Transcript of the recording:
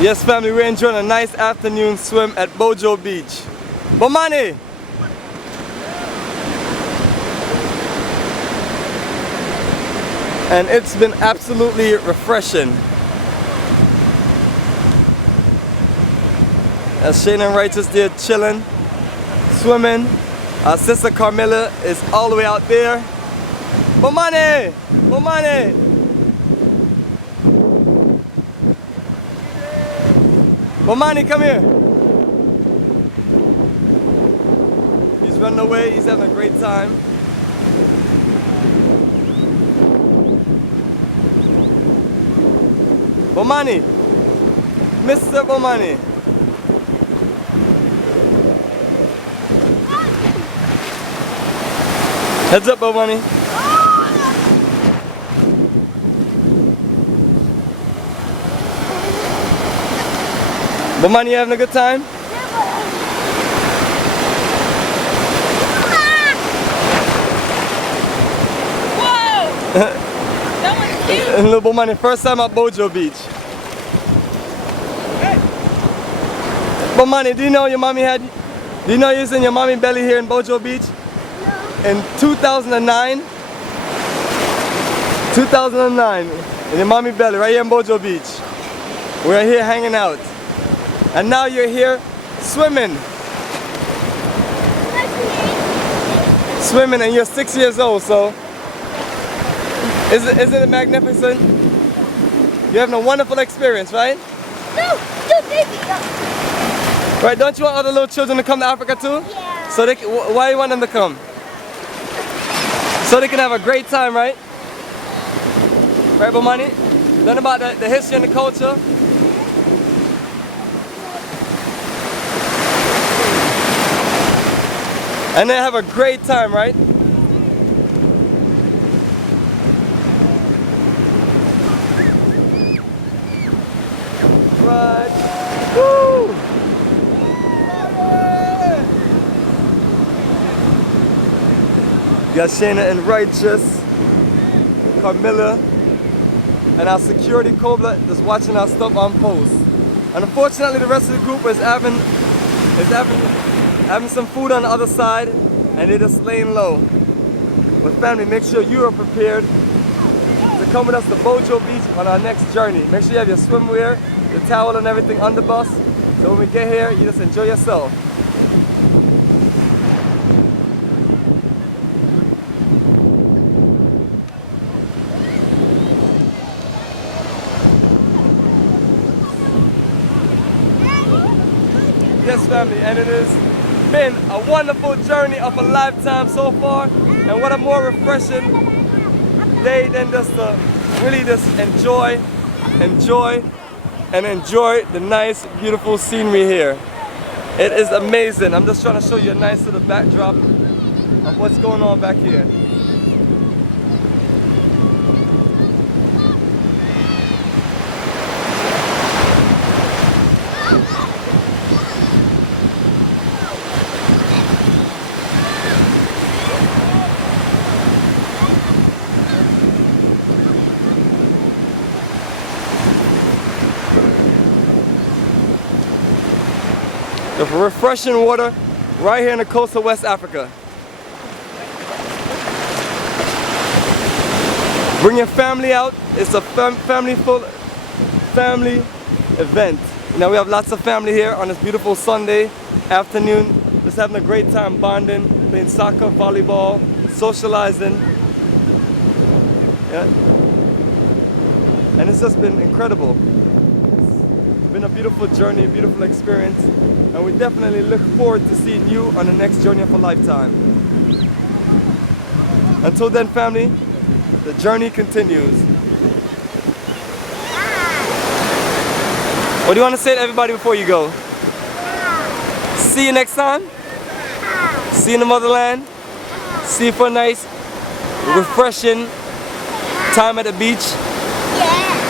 Yes, family, we're enjoying a nice afternoon swim at Bojo Beach. Bomani! And it's been absolutely refreshing. As Shane and Righteous there chilling, swimming. Our sister Carmilla is all the way out there. Bomani! Bomani! Bomani, come here. He's running away, he's having a great time. Bomani! Mr. Bomani! Heads up, Bomani. Bomani, you having a good time? Whoa! That was cute. Little Bomani, first time at Bojo Beach. Bomani, do you know you was in your mommy belly here in Bojo Beach? No. In 2009? 2009, in your mommy belly, right here in Bojo Beach. We're here hanging out. And now you're here swimming. Swimming, and you're 6 years old, so isn't it magnificent? You're having a wonderful experience, right? No, baby. Right, don't you want other little children to come to Africa too? Yeah. So why do you want them to come? So they can have a great time, right? Right, Bomani? Learn about the history and the culture. And then have a great time, right? Right. Woo! You got Shayna and Righteous, Carmilla, and our security Cobra just watching our stuff on post. And unfortunately, the rest of the group is having some food on the other side, and they're just laying low. But family, make sure you are prepared to come with us to Bojo Beach on our next journey. Make sure you have your swimwear, your towel and everything on the bus, so when we get here, you just enjoy yourself. Yes, family, and it has been a wonderful journey of a lifetime so far, and what a more refreshing day than just to really just enjoy the nice, beautiful scenery here. It is amazing. I'm just trying to show you a nice little backdrop of what's going on back here. The refreshing water right here in the coast of West Africa. Bring your family out. It's a family event. Now we have lots of family here on this beautiful Sunday afternoon, just having a great time bonding, playing soccer, volleyball, socializing. Yeah. And it's just been incredible. It's been a beautiful journey, a beautiful experience, and we definitely look forward to seeing you on the next journey of a lifetime. Until then, family, the journey continues. What do you want to say to everybody before you go? See you next time. See you in the motherland. See you for a nice, refreshing time at the beach. Yeah.